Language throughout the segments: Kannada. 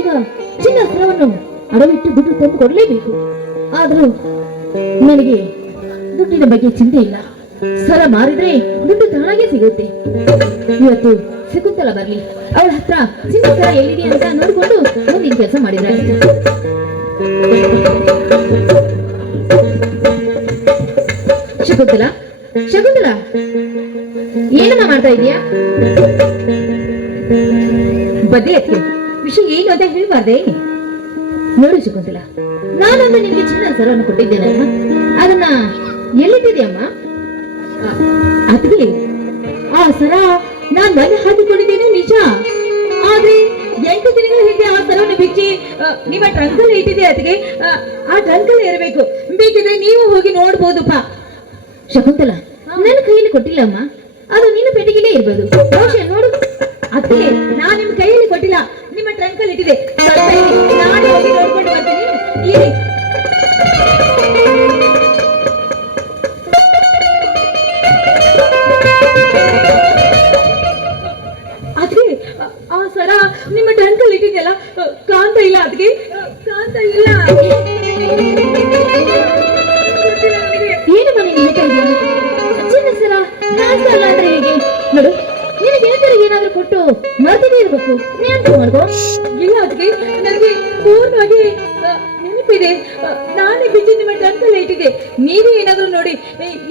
ಈಗ ಚಿನ್ನ ಸರವನ್ನು ಅಡವಿಟ್ಟು ದುಡ್ಡು ತಂದು ಕೊಡಲೇಬೇಕು. ಆದರೂ ನನಗೆ ದುಡ್ಡಿನ ಬಗ್ಗೆ ಚಿಂತೆ ಇಲ್ಲ. ಸರ ಮಾರಿದ್ರೆ ದುಡ್ಡು ತಾನಾಗೆ ಸಿಗುತ್ತೆ. ಇವತ್ತು ಶಕುಂತಲ ಬರ್ಲಿ, ಅವಳ ಹತ್ರ ಚಿನ್ನ ಸರ ಎಲ್ಲಿದೆ ಅಂತ ನೋಡ್ಕೊಂಡು ಮುಂದಿನ ಕೆಲಸ ಮಾಡಿದ್ರೆ ಶಕುಂತಲ, ಶಕುಂತಲ, ಏನಮ್ಮ ಮಾಡ್ತಾ ಇದೀಯಾ? ಬದ್ದೆ ಅತ್ತೆ, ವಿಷಯ ಏನು ಅಂತ ಹೇಳ್ಬಾರ್ದೆ? ನೋಡು ಶಕುಂತಲ, ನಾನೊಂದು ನಿನ್ಗೆ ಚಿನ್ನ ಸರವನ್ನು ಕೊಟ್ಟಿದ್ದೇನಲ್ಲ, ಅದನ್ನ ಎಲ್ಲಿಟ್ಟಿದೆಯಮ್ಮ? ಅದ್ಗೆ ಆ ಸರ ನಾನ್ ಮನೆ ಹಾಕಿಕೊಂಡಿದ್ದೇನೆ ನಿಜ. ಆದ್ರೆ 8 ದಿನಗಳ ಹಿಂದೆ ಆ ಸರವನ್ನು ಬಿಚ್ಚಿ ನಿಮ್ಮ ಟ್ರಂಕಲ್ಲಿ ಇಟ್ಟಿದೆ. ಅದಕ್ಕೆ ಆ ಟ್ರಂಕಲ್ಲಿ ಇರಬೇಕು, ಬೇಕಿದ್ರೆ ನೀವು ಹೋಗಿ ನೋಡ್ಬೋದುಪ್ಪ. ಶಕುಂತಲ, ನನ್ನ ಕೈಯಲ್ಲಿ ಕೊಟ್ಟಿಲ್ಲ ಅಮ್ಮ, ಅದು ನಿನ್ನ ಪೆಟ್ಟಿಗೆಲೇ ಇರ್ಬೋದು. ನೋಡು, ಅದೇ ನಾನ್ ನಿಮ್ ಕೈಯಲ್ಲಿ ಕೊಟ್ಟಿಲ್ಲ, ನಿಮ್ಮ ಟ್ರಂಕಲ್ಲಿ ಇಟ್ಟಿದೆ. ನಾನು ಹೋಗಿ ನೋಡ್ಕೊಂಡು ಬರ್ತೀನಿ. ಅದ್ಗೆ ಆ ಸರ ನಿಮ್ಮ ಟ್ರಂಕಲ್ಲಿ ಇಟ್ಟಿದೆಯಲ್ಲ, ಕಾಣ್ತಾ ಇಲ್ಲ. ಅದ್ಗೆ ಕಾಣ್ತಾ ಇಲ್ಲ. ಏನು ಮನೆ ಹೇಳ್ತಾ ಇದೆಯಾ? ಚಿನ್ನ ಸರ ಕಾಣ್ತಾ ಇಲ್ಲ ಅಂದ್ರೆ ಹೇಗೆ? ನೋಡು, ನಿನಗೆ ಏನಾದ್ರು ಏನಾದ್ರೂ ಕೊಟ್ಟು ಮರ್ತಿದೆ ಇರ್ಬೇಕು. ನೆನಪು ಮಾಡ್ಕೋ. ಇಲ್ಲ ಅದಕ್ಕೆ ನನಗೆ ಪೂರ್ಣವಾಗಿ ನೆನಪಿದೆ. ನಾನೇ ಬಿಚ್ಚಿ ನಿಮ್ಮ ಟ್ರಂಕಲ್ಲಿ ಇಟ್ಟಿದೆ. ನೀವೇ ಏನಾದ್ರು ನೋಡಿ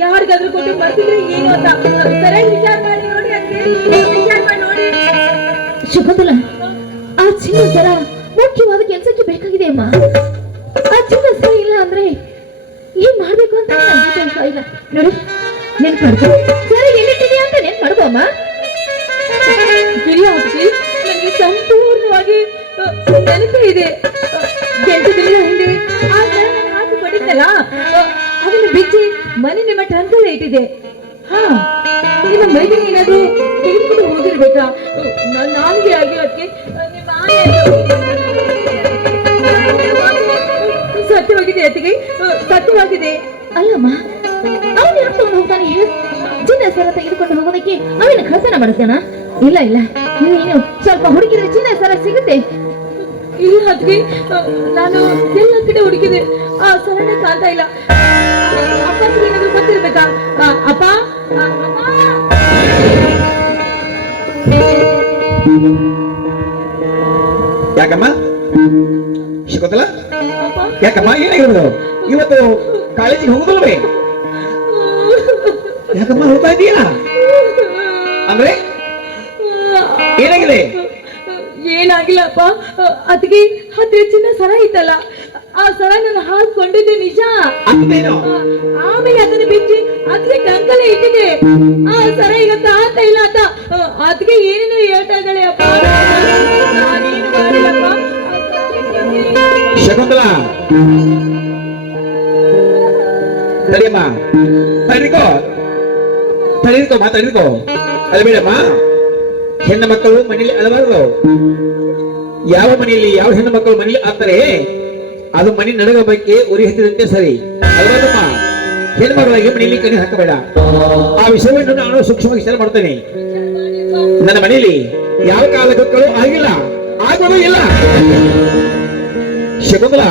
ಯಾರಿಗಾದ್ರೂ ಕೊಟ್ಟು ಮರ್ತಿದ್ರೆ ಏನು ಅಂತ ಸರಿಯಾಗಿ ವಿಚಾರ ಮಾಡಿ ನೋಡಿ. ಅದಕ್ಕೆ ವಿಚಾರ ಮಾಡಿ ನೋಡಿ. ಶಕುಂತಲ, ಆ ಚಿನ್ನ ಸರ ಮುಖ್ಯವಾದ ಕೆಲಸಕ್ಕೆ ಬೇಕಾಗಿದೆ ಅಮ್ಮ. ಆ ಚಿನ್ನ ಸರ ಇಲ್ಲ ಅಂದ್ರೆ ಏನ್ ಮಾಡ್ಬೇಕು ಅಂತ ಇಲ್ಲ. ನೋಡಿ, ನೆನ್ಪು ಮಾಡ್ಕೊ. ಸರಿ ಎಲ್ಲಿಟ್ಟಿದೆಯಾ ಅಂತ ನೆನ್ಪು ಮಾಡ್ಕೊ ಅಮ್ಮ. ಇಲ್ಲ ಅದಕ್ಕೆ ನನಗೆ ಸಂಪೂರ್ಣವಾಗಿ ನೆನಪೇ ಇದೆ. 8 ದಿನಗಳ ಹಿಂದೆ ಆ ಸರ ನಾನು ಹಾಕಿ ಕೊಟ್ಟಿದ್ದಲ್ಲ, ಅದನ್ನು ಬಿಚ್ಚಿ ಮನೆ ನಿಮ್ಮ ಟ್ರಂಕಲ್ಲೇ ಇಟ್ಟಿದೆ. ಹಾ, ನಿಮ್ಮ ಮೈದಿನ ಏನಾದ್ರು ತೆಗೆದುಕೊಂಡು ಹೋಗಿರ್ಬೇಕಾ? ನಾನಿಗೆ ಆಗಿ ಅದಕ್ಕೆ ಸತ್ಯವಾಗಿದೆ ಅತ್ತಿಗೆ, ಸತ್ಯವಾಗಿದೆ. ಅಲ್ಲಮ್ಮ, ಅವನು ಯಾಕೆ ತಗೊಂಡು ಹೋಗ್ತಾನೆ? ಚಿನ್ನ ಸರ ತೆಗೆದುಕೊಂಡು ಹೋಗೋದಕ್ಕೆ ಅವನ ಕಳ್ತನ ಮಾಡ್ತಾನ? ಇಲ್ಲ ಇಲ್ಲ, ನೀನು ಸ್ವಲ್ಪ ಹುಡುಕಿದ್ರೆ ಚಿನ್ನ ಸರ ಸಿಗುತ್ತೆ. ಇಲ್ಲ ಅದಕ್ಕೆ ನಾನು ಎಲ್ಲ ಕಡೆ ಹುಡುಕಿದೆ, ಆ ಸರನೇ ಕಾಣ್ತಾ ಇಲ್ಲ. ಅಪ್ಪ ಏನಾದ್ರು ಗೊತ್ತಿರ್ಬೇಕಾ? ಅಪ್ಪ, ಯಾಕಮ್ಮ ಶಕುಂತಲ, ಯಾಕಮ್ಮ ಏನಾಗಿರೋದು? ಇವತ್ತು ಕಾಲೇಜಿಗೆ ಹೋಗುದಲ್ವೇ? ಯಾಕಮ್ಮ ಹೋಗ್ತಾ ಇದೀಯಾ? ಅಂದ್ರೆ ಏನಾಗಿದೆ? ಏನಾಗಿಲ್ಲಪ್ಪ, ಅದಕ್ಕೆ ಹತ್ತಿರ ಚಿನ್ನ ಸರ ಇತ್ತಲ್ಲ, ಆ ಸರ ನಾನು ಹಾಕೊಂಡಿದ್ದೆ ನಿಜ. ಆಮೇಲೆ ಅದನ್ನು ಬಿಚ್ಚಿ ಅದಕ್ಕೆ ಟ್ರಂಕಲ್ಲೇ ಇಟ್ಟಿದೆ. ಆ ಸರ ಈಗ ಕಾಣ್ತಾ ಇಲ್ಲ ಅಂತ ಅದಕ್ಕೆ ಏನೇನು ಹೇಳ್ತಾ ಇದ್ದಾಳೆ ಅಪ್ಪ. ನಾನೇನು ಮಾಡಿಲ್ಲಪ್ಪ. ಶಕುಂತಲ, ತಡಿಯಮ್ಮ, ತಡಿಕೋ ಮಾತಾಡಿಕೋ. ಅಲ್ಬೇಡಮ್ಮ, ಹೆಣ್ಣು ಮಕ್ಕಳು ಮನೆಯಲ್ಲಿ ಅಳಬಾರದು. ಯಾವ ಮನೆಯಲ್ಲಿ ಯಾವ ಹೆಣ್ಣು ಮಕ್ಕಳು ಮನೆಯಲ್ಲಿ ಆಗ್ತಾರೆ ಅದು ಮನೆ ನಡೆಯುವ ಬಗ್ಗೆ ಉರಿ ಹತ್ತಿದಂತೆ ಸರಿ ಅಲ್ಬಾರದಮ್ಮ. ಹೆಣ್ಣು ಮಕ್ಕಳಿಗೆ ಮನೆಯಲ್ಲಿ ಕಣ್ಣು ಹಾಕಬೇಡ. ಆ ವಿಷಯವನ್ನು ನಾನು ಸೂಕ್ಷ್ಮವಾಗಿ ವಿಚಾರ ಮಾಡ್ತೇನೆ. ನನ್ನ ಮನೆಯಲ್ಲಿ ಯಾವ ಕಾಲಕ್ಕೂ ಆಗಿಲ್ಲ, ಆಗೋದು ಇಲ್ಲ. ಶಕುಂತಲ,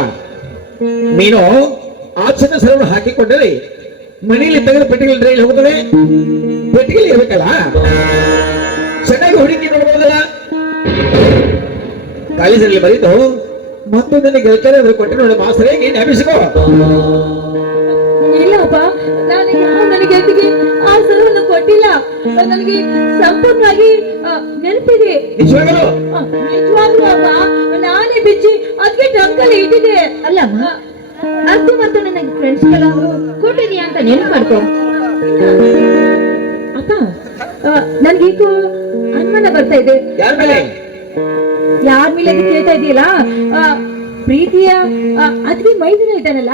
ನೀನು ಆ ಚಿನ್ನ ಸರವನ್ನು ಹಾಕಿಕೊಂಡರೆ ಮನೆಯಲ್ಲಿ ತೆಗೆದ ಪೆಟ್ಟಿಗೆಯಲ್ಲಿ ಹೋಗುತ್ತದೆ. ಪೆಟ್ಟಿಗೆಯಲ್ಲಿ ಇರಬೇಕಲ್ಲ, ಚೆನ್ನಾಗಿ ಹುಡುಕಿ ನೋಡಬಹುದಲ್ಲ. ಕಾಲೇಜಲ್ಲಿ ಬರೀತು ಮತ್ತೊಂದನ್ನು ಗೆಲ್ತಾರೆ, ಅದ್ರ ಕೊಟ್ಟೆ ನೋಡಿ ಮಾಸ್ತರಿಗೆ ಜ್ಞಾಪಿಸಿಕೋ. ಇಲ್ಲಪ್ಪ, ನಾನು ನನ್ನ ಗೆಲ್ತಿಗೆ ಆ ಸರವನ್ನು ಕೊಟ್ಟಿಲ್ಲ. ನನಗೆ ಸಂಪೂರ್ಣವಾಗಿ ನೆನಪಿದೆ. ನಿಜವಾಗಲೂ ಅಪ್ಪ, ನಾನೇ ಬಿಚ್ಚಿ ಅದಕ್ಕೆ ಟ್ರಂಕಲ್ಲಿ ಇಟ್ಟಿದೆ. ಅಲ್ಲಮ್ಮ, ಅದು ಮತ್ತು ನನ್ನ ಫ್ರೆಂಡ್ಸ್ ಕೆಲವರು ಕೊಟ್ಟಿದೀಯ ಅಂತ ನೆನಪು ಮಾಡ್ಕೋ. ಅಪ್ಪ, ನನ್ಗೀಗೂ ಅನುಮಾನ ಬರ್ತಾ ಇದೆ. ಯಾರ ಮೇಲೆ ಅಂತ ಕೇಳ್ತಾ ಇದೆಯಲ್ಲ, ಪ್ರೀತಿಯ ಅದ್ವಿ ಮೈದಿನ ಇದ್ದಾನಲ್ಲ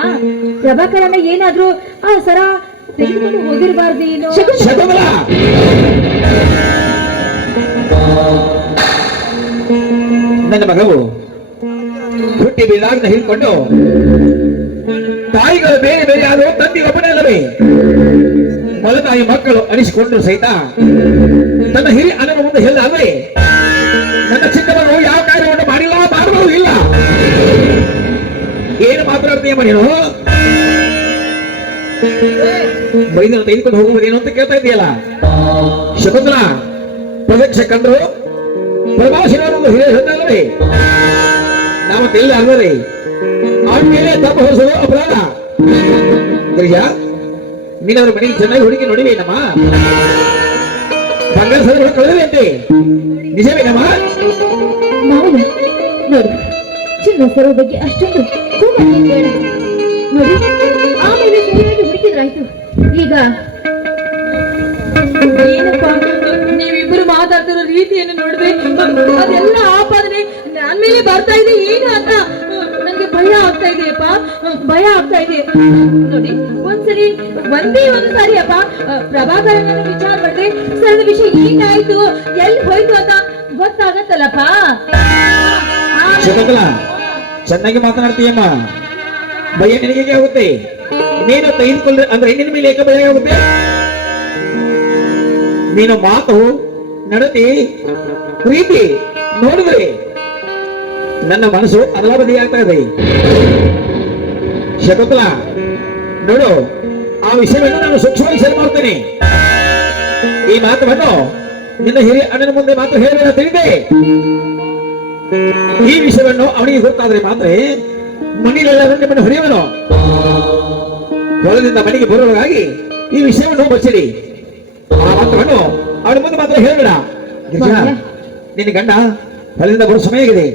ಪ್ರಭಾಕರನ ಏನಾದ್ರೂ ಆ ಸರ ತೆಗೆದುಕೊಂಡು ಹೋಗಿರಬಾರ್ದು ಏನು? ನನ್ನ ಮಗವು ಹುಟ್ಟಿ ಬೀಳಾಗ್ನ ಹಿಡ್ಕೊಂಡು ತಾಯಿಗಳು ಬೇರೆ ಬೇರೆ ಆದರೂ ತಂದೆ ಒಬ್ಬನೇ ಅಲ್ಲವೇ? ಮೊದಲಾಗಿ ಮಕ್ಕಳು ಅನಿಸಿಕೊಂಡ್ರು ಸಹಿತ ತನ್ನ ಹಿರಿಯ ಅಣ್ಣನ ಮುಂದೆ ಹೇಳಿದ ಅಂದ್ರೆ ನನ್ನ ಚಿಕ್ಕವನು ಯಾವ ಕಾರ್ಯವನ್ನು ಮಾಡಿಲ್ಲ, ಮಾಡಲು ಇಲ್ಲ. ಮಾಡ್ತೀಯಮ್ಮ ನೀನು? ಬೈದನ್ನು ತೆಗೆದುಕೊಂಡು ಹೋಗುವುದೇನು ಅಂತ ಕೇಳ್ತಾ ಇದೆಯಲ್ಲ ಶಕುಂತಲ. ಪ್ರದಕ್ಷ ಕಂಡ್ರು ಪ್ರಭಾಷಣವನ್ನು ಹೇಳ್ತಾರೇ ನಾವು ತೆಲ್ಲ ಅಲ್ಲರಿ ಆದ್ಮೇಲೆ ತಪ್ಪು ಹೊರಿಸೋದು ಅಪರಾಧ. ಗಿರಿಜಾ, ನೀನವ್ರ ಮನೆಗೆ ಚೆನ್ನಾಗಿ ಹುಡುಕಿ ನೋಡಿವೇನಮ್ಮ? ಬಂಗಾರ ಸದಗಳು ಕಳೆದಂತೆ ನಿಜವೇನಮ್ಮ? ಮಾವನ ನೋಡು, ಚಿನ್ನ ಸರೋ ಬಗ್ಗೆ ಅಷ್ಟೊಂದು ಕೋಪ ಬೇಡ. ನೋಡಿ, ಆಮೇಲೆ ಸರಿಯಾಗಿ ಹುಡುಕಿದ್ರಾಯ್ತು. ಈಗ ಏನಪ್ಪ ನೀವಿಬ್ಬರು ಮಾತಾಡ್ತಿರೋ ರೀತಿಯನ್ನು ನೋಡಿದ್ರೆ ಅದೆಲ್ಲ ಆಪಾದನೆ ನನ್ ಮೇಲೆ ಬರ್ತಾ ಇದೆ ಏನು ಅಂತ ನಂಗೆ ಭಯ ಆಗ್ತಾ ಇದೆಯಪ್ಪ, ಭಯ ಆಗ್ತಾ ಇದೆ. ನೋಡಿ, ಒಂದ್ಸರಿ ಒಂದು ಸಾರಿ ಅಪ್ಪ ಪ್ರಭಾಕರನ ವಿಚಾರ ಮಾಡಿದ್ರೆ ಸಣ್ಣ ವಿಷಯ ಏನಾಯ್ತು ಎಲ್ಲಿ ಹೋಯ್ತು ಅಂತ ಗೊತ್ತಾಗತ್ತಲ್ಲಪ್ಪ. ಶಕುಂತಲ, ಚೆನ್ನಾಗಿ ಮಾತನಾಡ್ತೀಯಮ್ಮ. ಭಯ ನಿನಗೆ ಆಗುತ್ತೆ. ನೀನು ತೆಗೆದುಕೊಂಡ್ರೆ ಅಂದ್ರೆ ನಿನ್ನ ಮೇಲೆ ಏಕ ಭಯ ಆಗುತ್ತೆ. ನೀನು ಮಾತು ನಡತಿ ಪ್ರೀತಿ ನೋಡಿದ್ರೆ ನನ್ನ ಮನಸ್ಸು ಅಲಬದಿ ಆಗ್ತಾ ಇದೆ. ಶಕುಂತಲ ನೋಡು, ಆ ವಿಷಯವನ್ನು ನಾನು ಸೂಕ್ಷ್ಮವಾಗಿ ಸರಿ ಮಾಡ್ತೇನೆ. ಈ ಮಾತನ್ನು ನಿನ್ನ ಹಿರಿಯ ಅಣ್ಣನ ಮುಂದೆ ಮಾತು ಹೇಳಬೇಡ, ತಿಳಿದೆ? ಈ ವಿಷಯವನ್ನು ಅವನಿಗೆ ಗೊತ್ತಾದ್ರೆ ಮಾತ್ರ ಮನೆಯಲ್ಲೆಲ್ಲ ನಿಮ್ಮನ್ನು ಹೊಡೆಯುವನು. ಹೊಲದಿಂದ ಮನೆಗೆ ಬರುವುದಾಗಿ ಈ ವಿಷಯವನ್ನು ಬಚ್ಚಿಡಿ. ಆ ಮಾತನ್ನು ಅವನ ಮುಂದೆ ಮಾತ್ರ ಹೇಳಬೇಡ. ಗಿರಿಜಾ, ನಿನ್ನ ಗಂಡ ಹೊಲದಿಂದ ಬರೋ ಸಮಯ ಆಗಿದೆ.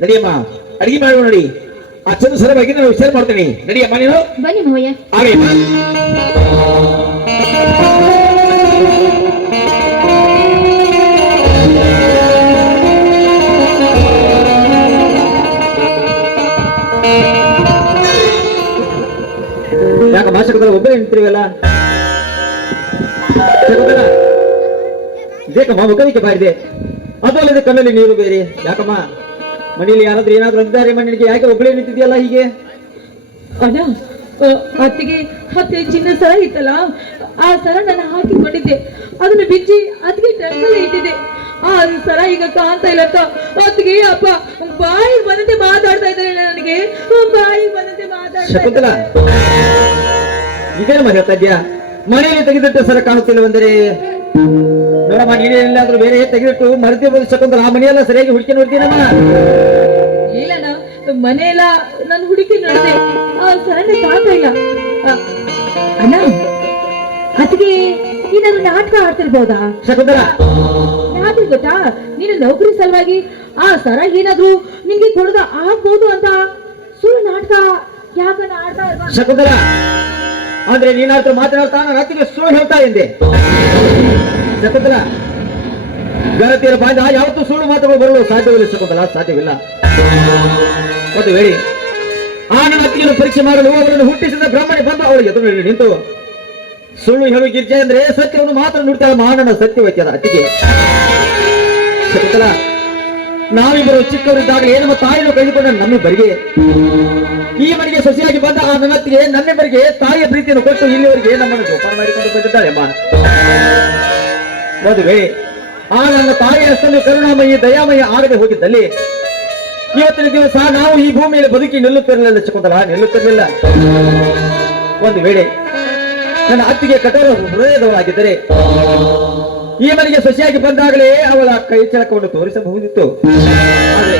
ನಡಿಯಮ್ಮ, ಅಡಿಗೆ ಮಾಡುವ. ನೋಡಿ, ಆ ಚಂದ ಸರವಾಗಿ ನಾನು ವಿಚಾರ ಮಾಡ್ತೇನೆ. ನಡಿಯಮ್ಮ ನೀನು. ಬನ್ನಿ ಮಾವಯ್ಯ. ಹಾಗೆಯಮ್ಮ. ಯಾಕ ಭಾಷಕದಲ್ಲಿ ಒಬ್ಬರೇ ನಿಂತಿರುವಲ್ಲ? ಬೇಕಮ್ಮ, ಮುಖದಿಕ್ಕೆ ಬಾರಿದೆ. ಅದು ಅಲ್ಲದೆ ಕಣ್ಣಲ್ಲಿ ನೀರು ಬೇರೆ. ಯಾಕಮ್ಮ, ಮನೆಯಲ್ಲಿ ಯಾರಾದ್ರೂ ಏನಾದ್ರೂ ಅಂದಿದ್ದಾರೆ ಮನೆಗೆ? ಯಾಕೆ ಒಬ್ಬಳೇ ನಿಂತಿದೆಯಲ್ಲ ಹೀಗೆ? ಅಣ್ಣ, ಅತ್ತಿಗೆ ಮತ್ತೆ ಚಿನ್ನ ಸರ ಇತ್ತಲ್ಲ, ಆ ಸರ ನಾನು ಹಾಕಿಕೊಂಡಿದ್ದೆ. ಅದನ್ನ ಬಿಚ್ಚಿ ಅದಕ್ಕೆ ಟಂಕಲ್ಲಿ ಇಟ್ಟಿದ್ದೆ. ಆ ಸರ ಈಗ ಕಾಣ್ತಾ ಇಲ್ಲಕ್ಕ. ಅತ್ತಿಗೆ ಅಪ್ಪ ಬಾಯಿ ಬಂದಂತೆ ಮಾತಾಡ್ತಾ ಇದ್ದಾರೆ ನನಗೆ. ಬಾಯಿ ಬಂದಂತೆ ಶಕುಂತಲ, ಮಾತಾಡ್ತಾ ಇದೇನಮ್ಮ ಹೇಳ್ತಾ ಇದ್ಯಾ? ಮನೆಯಲ್ಲಿ ತೆಗೆದಿಟ್ಟ ಸರ ಕಾಣುತ್ತಿಲ್ಲವೆಂದರೆ ನೋಡಮ್ಮ, ನೀನೇ ಎಲ್ಲಾದ್ರೂ ಬೇರೆ ತೆಗೆದಿಟ್ಟು ಮರೆತಿರ್ಬೋದು. ಶಕುಂತಲ, ಆ ಮನೆಯೆಲ್ಲ ಸರಿಯಾಗಿ ಹುಡುಕಿ ನೋಡ್ತೀನಮ್ಮ. ಇಲ್ಲಣ್ಣ, ಮನೆಯೆಲ್ಲ ನಾನು ಹುಡುಕಿ ನೋಡಿದೆ, ಆ ಸರನೆ ಕಾಣ್ತಾ ಇಲ್ಲ. ಅಣ್ಣ, ಅದಕ್ಕೆ ಏನಾದ್ರು ನಾಟಕ ಆಡ್ತಿರ್ಬೋದಾ? ಶಕುಂತಲ, ಯಾಕೆ ಗೊತ್ತಾ, ನೀನು ನೌಕರಿ ಸಲುವಾಗಿ ಆ ಸರ ಏನಾದ್ರು ನಿಂಗೆ ಕೊಡದ ಆಗ್ಬೋದು ಅಂತ ಸುಳ್ಳು ನಾಟಕ ಯಾಕನ್ನ ಆಡ್ತಾ ಇಲ್ವಾ? ಶಕುಂತಲ, ಅಂದ್ರೆ ನೀನಾದ್ರೂ ಮಾತನಾಡ್ತಾ ನಾನು ಅತ್ತಿಗೆ ಸುಳ್ಳು ಹೇಳ್ತಾ ಎಂದೆ. ಶಕುಂತಲ, ಗಣತಿಯರ ಬಾಯಿಂದ ಯಾವತ್ತೂ ಸುಳ್ಳು ಮಾತುಗಳು ಬರಲು ಸಾಧ್ಯವಿಲ್ಲ ಶಕುಂತಲ, ಸಾಧ್ಯವಿಲ್ಲ. ಒಂದು ವೇಳೆ ಆ ನನ್ನ ಅತ್ತಿಗೆಯನ್ನು ಪರೀಕ್ಷೆ ಮಾಡಲು ಅವರನ್ನು ಹುಟ್ಟಿಸಿದ ಬ್ರಾಹ್ಮಣಿ ಬಂದು ಅವಳಿಗೆ ಎದುರು ನಿಂತು ಸುಳ್ಳು ಹೇಳು ಗಿರ್ಜೆ ಅಂದ್ರೆ ಸತ್ಯವನ್ನು ಮಾತ್ರ ನುಡ್ತಾಳ ಮಾನನ ಸತ್ಯವೈತ್ಯದ ಅತ್ತಿಗೆ. ಶಕುಂತಲ, ನಾವಿಬ್ಬರು ಚಿಕ್ಕವರಿದ್ದಾಗ ನಮ್ಮ ತಾಯಿಯನ್ನು ಕಳೆದುಕೊಂಡ ನಮ್ಮಿಬ್ಬರಿಗೆ ಈ ಮನೆಗೆ ಸೊಸೆಯಾಗಿ ಬಂದ ಆ ನನ್ನ ಅತ್ತಿಗೆ ನಮ್ಮಿಬ್ಬರಿಗೆ ತಾಯಿಯ ಪ್ರೀತಿಯನ್ನು ಕೊಟ್ಟು ಇಲ್ಲಿವರೆಗೆ ನಮ್ಮನ್ನು ಜೋಪಾನ ಮಾಡಿಕೊಂಡು ಬಂದಿದ್ದಾಳೆ ಅಮ್ಮ. ಮದುವೆ ಆ ನನ್ನ ತಾಯಿಯ ಅಷ್ಟೊಂದು ಕರುಣಾಮಯಿ ದಯಾಮಯ ಆಗದೆ ಹೋಗಿದ್ದಲ್ಲಿ ಇವತ್ತಿನ ದಿವಸ ನಾವು ಈ ಭೂಮಿಯಲ್ಲಿ ಬದುಕಿ ನಿಲ್ಲುತ್ತಿರಲಿಲ್ಲ ಶಕುಂತಲ, ನಿಲ್ಲುತ್ತಿರಲಿಲ್ಲ. ಒಂದು ವೇಳೆ ನನ್ನ ಅತ್ತಿಗೆ ಕಠೋರ ಹೃದಯದವರಾಗಿದ್ದರೆ ಈ ಮನೆಗೆ ಸೊಸೆಯಾಗಿ ಬಂದಾಗಲೇ ಅವಳ ಕೈ ಚಳಕವನ್ನು ತೋರಿಸಬಹುದಿತ್ತು. ಆದರೆ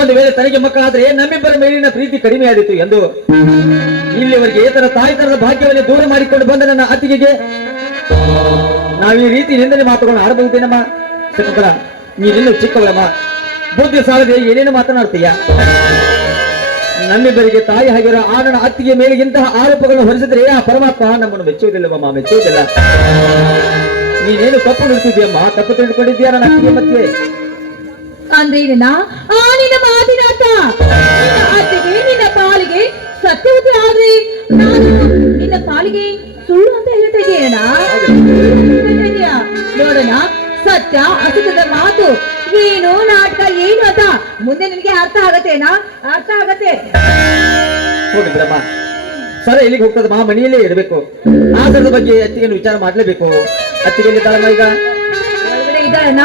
ಒಂದು ವೇಳೆ ತನಗೆ ಮಕ್ಕಳಾದ್ರೆ ನಮ್ಮಿಬ್ಬರ ಮೇಲಿನ ಪ್ರೀತಿ ಕಡಿಮೆಯಾದಿತ್ತು ಎಂದು ಇಲ್ಲಿವರೆಗೆ ತನ್ನ ತಾಯಿತನದ ಭಾಗ್ಯವನ್ನು ದೂರ ಮಾಡಿಕೊಂಡು ಬಂದ ನನ್ನ ಅತ್ತಿಗೆಗೆ ನಾವು ಈ ರೀತಿ ನಿಂದನೆ ಮಾತುಗಳನ್ನು ಆಡಬಹುದೇನಮ್ಮ? ಶಕುಂತಲ, ನೀನಿನ್ನು ಚಿಕ್ಕವಳಮ್ಮ, ಬುದ್ಧಿ ಸಾಲದೆ ಏನೇನು ಮಾತನಾಡ್ತೀಯ? ನಮ್ಮಿಬ್ಬರಿಗೆ ತಾಯಿ ಆಗಿರೋ ಆ ನನ್ನ ಅತ್ತಿಗೆ ಮೇಲೆ ಇಂತಹ ಆರೋಪಗಳನ್ನು ಹೊರಿಸಿದ್ರೆ ಆ ಪರಮಾತ್ಮ ನಮ್ಮನ್ನು ಮೆಚ್ಚುವುದಿಲ್ಲವಮ್ಮ, ಮೆಚ್ಚುವುದಿಲ್ಲ. ನೀನೇನು ತಪ್ಪು ನಿಲ್ತಿದ್ಯಮ್ಮ, ತಪ್ಪು ತಿಳ್ಕೊಂಡಿದ್ಯಾ ನನ್ನ ಅತ್ತಿಗೆ ಮತ್ತೆ? ಅಂದ್ರೆ ನಿನ್ನ ಮಾತಿನ ಅರ್ಥ ನಿನ್ನ ಅತ್ತಿಗೆ ನಿನ್ನ ಪಾಲಿಗೆ ಸತ್ಯವತಿ ಆದ್ರೆ ನಾನು ನಿನ್ನ ಪಾಲಿಗೆ ಸುಳ್ಳು ಅಂತ ಹೇಳ್ತಾ ಇದೀಯಣ್ಣ. ನೋಡೋಣ, ಸತ್ಯ ಅಸತ್ಯದ ಮಾತು ಏನು ನಾಟಕ ಏನು ಅಂತ ಮುಂದೆ ನಿನಗೆ ಅರ್ಥ ಆಗತ್ತೇನಾ? ಅರ್ಥ ಆಗತ್ತೆ. ಹೋಗಿದ್ರಮ್ಮ, ಸರ ಎಲ್ಲಿಗೆ ಹೋಗ್ತದ? ಮಾ ಮನೆಯಲ್ಲೇ ಇರಬೇಕು. ಆ ಸರದ ಬಗ್ಗೆ ಅತ್ತಿಗೆ ವಿಚಾರ ಮಾಡ್ಲೇಬೇಕು. ಅತ್ತಿಗೆ ಇದ್ದಾಳಮ್ಮ, ಈಗ ಒಳಗಡೆ ಇದ್ದಾಳಣ್ಣ.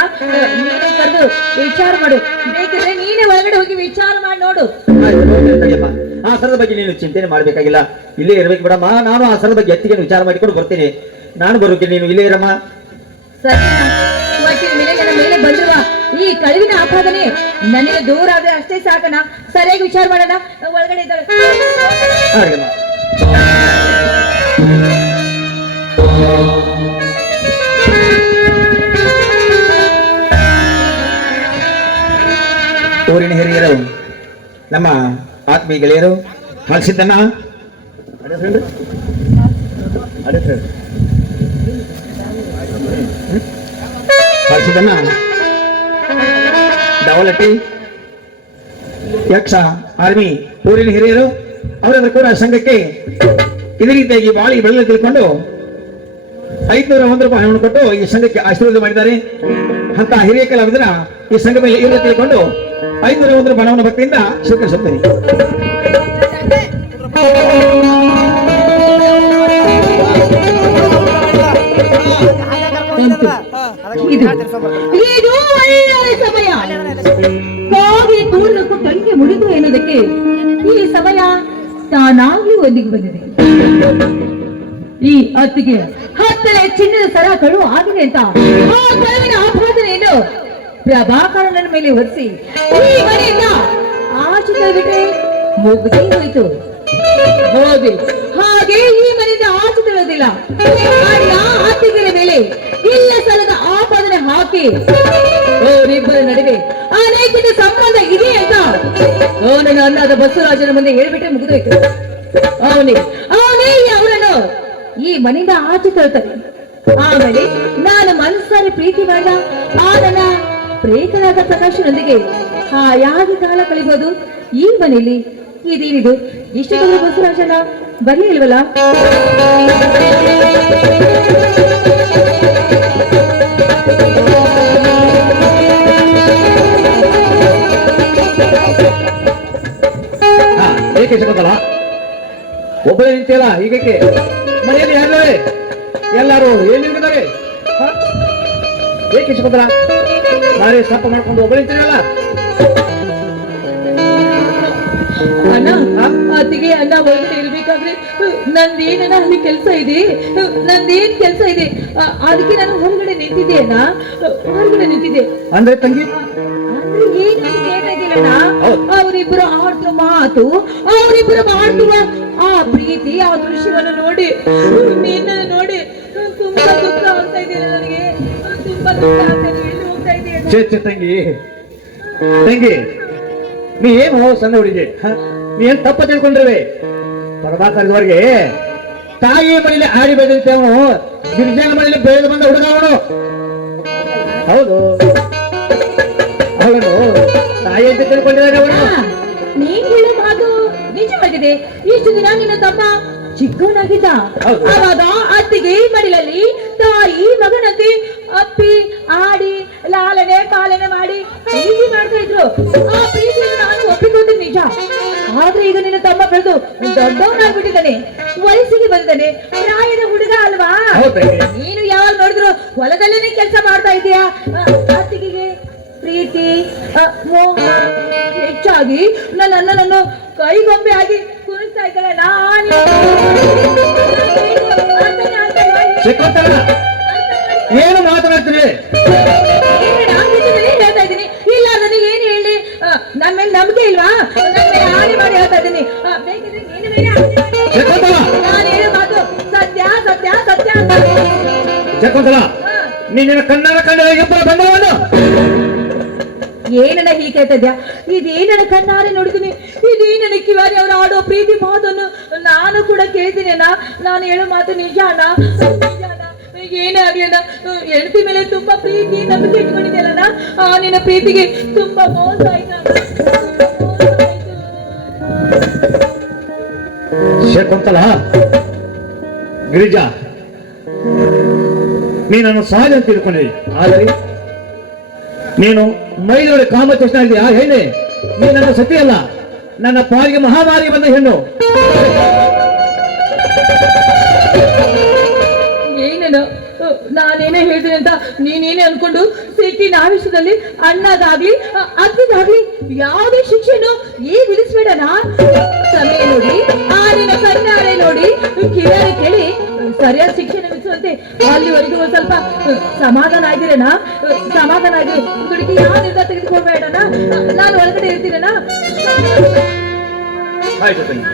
ನೀನು ಕರೆದು ವಿಚಾರ ಮಾಡು, ಬೇಕಿದ್ರೆ ನೀನೇ ಒಳಗಡೆ ಹೋಗಿ ವಿಚಾರ ಮಾಡಿ ನೋಡು. ಆಯ್ತು, ನೋಡ್ತೇನೆ ತಡಿಯಮ್ಮ. ಆ ಸರದ ಬಗ್ಗೆ ನೀನು ಚಿಂತನೆ ಮಾಡ್ಬೇಕಾಗಿಲ್ಲ, ಇಲ್ಲೇ ಇರ್ಬೇಕು ಬಿಡಮ್ಮ. ನಾನು ಆ ಸರದ ಬಗ್ಗೆ ಎತ್ತಿಗೆ ವಿಚಾರ ಮಾಡಿಕೊಂಡು ಬರ್ತೀನಿ. ನಾನು ಬರೋಕೆ ನೀನು ಇಲ್ಲೇ ಇರಮ್ಮ. ಸರಿನಾ? ಇವತ್ತಿನ ಮೇಲೆ ನನ್ನ ಮೇಲೆ ಬಂದಿರುವ ಈ ಕಳುವಿನ ಆಪಾದನೆ ನನಗೆ ದೂರ ಆದ್ರೆ ಅಷ್ಟೇ ಸಾಕಣ. ಸರಿಯಾಗಿ ವಿಚಾರ ಮಾಡೋಣ. ಒಳಗಡೆ ಇದ್ದಾಳೆ. ಹಾಗೆಮ್ಮ. ಊರಿನ ಹಿರಿಯರು, ನಮ್ಮ ಆತ್ಮೀಯ ಗೆಳೆಯರು, ಹಳಸಿದ್ದನ್ನ ಹಳಸಿದ್ದನ್ನ ಡವಲಟ್ಟಿ ಯಕ್ಷ ಆರ್ಮಿ ಊರಿನ ಹಿರಿಯರು ಅವರೆಲ್ಲರೂ ಕೂಡ ಸಂಘಕ್ಕೆ ಇದೇ ರೀತಿಯಾಗಿ ಬಾಳಿ ಬೆಳೆದು ತಿಳ್ಕೊಂಡು 501 ರೂಪಾಯಿ ಹಣವನ್ನು ಕೊಟ್ಟು ಈ ಸಂಘಕ್ಕೆ ಆಶೀರ್ವಾದ ಮಾಡಿದ್ದಾರೆ. ಅಂತ ಹಿರಿಯ ಕಲಾವಿದರ ಈ ಸಂಘ ಮೇಲೆ ಇರುವ ತಿಳ್ಕೊಂಡು 501 ರೂಪಾಯಿ ಹಣವನ್ನು ಭಕ್ತಿಯಿಂದ ಸ್ವೀಕರಿಸುತ್ತೇನೆ. ಇದು ಒಳ್ಳೆಯ ಸಮಯ. ಹೋಗಿ ಪೂರ್ಣಕ್ಕೂ ಕಣ್ಣಿಗೆ ಮುಡಿದು ಎನ್ನುವುದಕ್ಕೆ ಈ ಸಮಯ ತಾನಾಗ್ಲಿ ಒದಗಿ ಬಂದಿದೆ. ಈ ಅತ್ತಿಗೆ 10 ಚಿನ್ನದ ಸರ ಕಳುವು ಆಗಿದೆ ಅಂತ ಆ ಕಳುವಿನ ಆಪಾದನೆಯನ್ನು ಪ್ರಭಾಕರನ ಮೇಲೆ ಹೊರಿಸಿ ಈ ಮನೆಯಿಂದ ಆಚೆ ಬಿಟ್ರೆ ಮುಗ್ದೇ ಹೋಯ್ತು. ಹೋಗಿ ಹಾಗೆ ಈ ಮನೆಯಿಂದ ಆಚೆ ತಳ್ಳೋದಿಲ್ಲ. ಅತ್ತಿಗೆಯ ಮೇಲೆ ಇಲ್ಲ ಸಲದ ಆಪಾದನೆ ಹಾಕಿ ಅವರಿಬ್ಬರ ನಡುವೆ ಅನೈತಿಕ ಸಂಬಂಧ ಇದೆ ಅಂತ ಅವನ ಅನ್ನಾದ ಬಸವರಾಜನ ಮುಂದೆ ಹೇಳ್ಬಿಟ್ರೆ ಮುಗಿದೋಯ್ತು. ಅವನೇ ಅವರನ್ನು ಈ ಮನೆಯಿಂದ ಆಚೆ ತಳ್ತಾರೆ. ಆಮೇಲೆ ನಾನು ಮನಸ್ಸಾರಿ ಪ್ರೀತಿ ಮಾಡಿದ ಆ ನನ್ನ ಪ್ರೇತನಾದ ಪ್ರಕಾಶನೊಂದಿಗೆ ಹಾಯಾಗಿ ಕಾಲ ಕಳಿಬಹುದು ಈ ಮನೆಯಲ್ಲಿ. ಇದೇನಿದು ಇಷ್ಟು ಬಸವರಾಜನ ಬರೀ ಇಲ್ವಲ್ಲ? ಏಕೆ ಸಿಗೋದಲ್ಲ? ಒಬ್ಬಳೇ ನಿಂತಿಯಲ್ಲ ಹೀಗಕ್ಕೆ? ಮನೆಯಲ್ಲಿ ಯಾರೇ ಎಲ್ಲಾರು ಏನ್ ನಿಂತಿದ್ದಾರೆ? ಏಕೆ ಸಿಗೋದಲ್ಲ? ನಾರೇ ಸಪ್ಪ ಮಾಡ್ಕೊಂಡು ಒಬ್ಬಳೇ ನಿಂತಿರಲ್ಲ? ಅಣ್ಣ, ಅತ್ತಿಗೆ ಅಣ್ಣ ಹೊರಗಡೆ ಇರ್ಬೇಕಾದ್ರೆ ನಂದೇನ ಅಲ್ಲಿ ಕೆಲಸ ಇದೆ, ನಂದೇನ್ ಕೆಲಸ ಇದೆ, ಅದಕ್ಕೆ ನಾನು ಹೊರಗಡೆ ನಿಂತಿದ್ದೆ ಅಣ್ಣ, ಹೊರಗಡೆ ನಿಂತಿದ್ದೆ. ಅಂದ್ರೆ ತಂಗಿ ಅವರಿಬ್ಬರು ಆಡ್ತಿರೋ ಮಾತು, ಅವರಿಬ್ಬರು ಮಾಡ್ತಿರುವ ಆ ಪ್ರೀತಿ, ಆ ದೃಶ್ಯವನ್ನು ನೋಡಿ ನಿನ್ನನ್ನು ನೋಡಿ ತುಂಬಾ ದುಃಖ ಆಗ್ತಾ ಇದೆ ನನಗೆ. ತುಂಬಾ ದುಃಖ ಆಗ್ತಾ ಇದೆ. ಎಲ್ಲಿ ಹೋಗ್ತಾ ಇದೆ ತಂಗಿ? ತಂಗಿ ನೀ ಏನು ಸಣ್ಣ ಹುಡುಗಿ, ನೀ ಏನ್ ತಪ್ಪ ತಿಳ್ಕೊಂಡ್ರವೆ? ಪರಮಾತ್ಮವರೆಗೆ ತಾಯಿ ಮನೇಲಿ ಆಡಿ ಬೆಳೆದಂತೆ ಅವನು ಗಿರಿಜನ ಮನೇಲಿ ಬೆಳೆದು ಬಂದ ಹುಡುಗ ಅವನು. ಹೌದು, ಅವನು ತಾಯಿ ಅಂತ ತಿಳ್ಕೊಂಡಿದ್ದಾರೆ ಅವನು. ನೀನ್ ಹೇಳೋ ಮಾತು ನಿಜವಾಗಿದೆ. ಇಷ್ಟು ದಿನ ನಿನ್ನ ತಮ್ಮ ಚಿಕ್ಕವನಾಗಿದ್ದ, ಅವಾಗ ಅತ್ತಿಗೆ ಮಡಿಲಲ್ಲಿ ತಾಯಿ ಮಗನಂತೆ ಅಪ್ಪಿ ಆಡಿ ಲಾಲನೆ ಪಾಲನೆ ಮಾಡಿ ಪ್ರೀತಿ ಮಾಡ್ತಾ ಇದ್ರು. ಆ ಪ್ರೀತಿಯನ್ನು ನಾನು ಒಪ್ಪಿಕೊಂಡೆ ನಿಜ. ಆದ್ರೆ ಈಗ ನಿನ್ನ ತಮ್ಮ ಬೆಳೆದು ದೊಡ್ಡವನಾಗ್ಬಿಟ್ಟಿದ್ದಾನೆ, ವಯಸ್ಸಿಗೆ ಬಂದಿದ್ದಾನೆ, ಪ್ರಾಯದ ಹುಡುಗ ಅಲ್ವಾ? ನೀನು ಯಾವಾಗ ನೋಡಿದ್ರು ಹೊಲದಲ್ಲೇನೆ ಕೆಲಸ ಮಾಡ್ತಾ ಇದೀಯಾ. ಅತ್ತಿಗೆಗೆ ಪ್ರೀತಿ ಮೋಹ ಹೆಚ್ಚಾಗಿ ನನ್ನನ್ನು ಕೈಗೊಂಬೆ ಆಗಿ ಕುಣಿಸ್ತಾ ಇದ್ದಾಳೆ. ಏನು ಮಾತನಾಡ್ತೀರಿ? ಹೇಳ್ತಾ ಇದ್ದೀನಿ. ಇಲ್ಲ ನನಗೆ ಏನು ಹೇಳಿ, ನಮ್ಮ ಮೇಲೆ ನಂಬಿಕೆ ಇಲ್ವಾ? ಹಾಗೆ ಮಾಡಿ ಹೇಳ್ತಾ ಇದ್ದೀನಿ. ನಾನು ಹೇಳೋ ಮಾತು ಸತ್ಯ ಸತ್ಯ ಸತ್ಯ ಅಂತ. ಶಕುಂತಲ, ನಿನ್ನ ಕಣ್ಣನ ಬಂದವನು ಏನನ್ನ ಹೀಗೆ ಕೇಳ್ತಾ ಇದ್ಯಾ? ಇದೇನನ್ನ ಕಣ್ಣಾರೆ ನೋಡಿದ್ದೀನಿ, ಇದೇನನ್ನ ಕಿವಾರಿ ಅವ್ರು ಆಡೋ ಪ್ರೀತಿ ಮಾತನ್ನು ನಾನು ಕೂಡ ಕೇಳ್ತೀನಿ ಅಣ್ಣ. ನಾನು ಹೇಳೋ ಮಾತು ನಿಜ ಅಣ್ಣ, ನಿಜ ಅಣ್ಣ. ಏನೇ ಆಗ್ಲಿ ಅಣ್ಣ, ಹೆಂಡತಿ ಮೇಲೆ ತುಂಬಾ ಪ್ರೀತಿ ನಂಬಿಕೆ ಇಟ್ಕೊಂಡಿದ್ಯಲ್ಲ, ಆ ನಿನ್ನ ಪ್ರೀತಿಗೆ ತುಂಬಾ ಮೋಸ ಆಯ್ತು. ಶಕುಂತಲ, ಗಿರಿಜಾ, ನೀನನ್ನು ಸಹಜ ಅಂತ ತಿಳ್ಕೊಂಡಿದ್ದಿ. ಆದರೆ ನೀನು ಮೈಲೋಡಿ ಕಾಮಚೇಷ್ಟನ ಇದೆಯಾ? ಹೇಳಿ, ನೀ ನನ್ನ ಸತಿ ಅಲ್ಲ, ನನ್ನ ಪಾಲಿಗೆ ಮಹಾಮಾರಿ ಬಂದ ಹೆಣ್ಣು. ಏನೇನು ನಾನೇನೇ ಹೇಳ್ತೀನಿ ಅಂತ ನೀನೇನೇ ಅನ್ಕೊಂಡು ಸಿಟ್ಟಿನ ಆವೇಶದಲ್ಲಿ ಅಣ್ಣಗಾಗ್ಲಿ ಅತ್ತಿಗಾಗ್ಲಿ ಯಾವುದೇ ಶಿಕ್ಷೆಯನ್ನು ಈಗ ವಿಧಿಸ್ಬೇಡನಾ? ಸಮಯ ಕಿರಿಯರಿಗೆ ಕೇಳಿ ಸರಿಯಾದ ಶಿಕ್ಷೆ ನಿಲ್ಲಿಸುವಂತೆ ಅಲ್ಲಿವರೆಗೂ ಒಂದ್ ಸ್ವಲ್ಪ ಸಮಾಧಾನ ಆಗಿರೇನ ಸಮಾಧಾನ ಆಗಿರು ಹುಡುಗಿ ಯಾವ ನಿರ್ಧಾರ ತೆಗೆದುಕೊಳ್ಬೇಡಣ ನಾನು ಒಳಗಡೆ ಇರ್ತೀರಣ್ಣ ಆಯ್ತು ತಂಗಿ.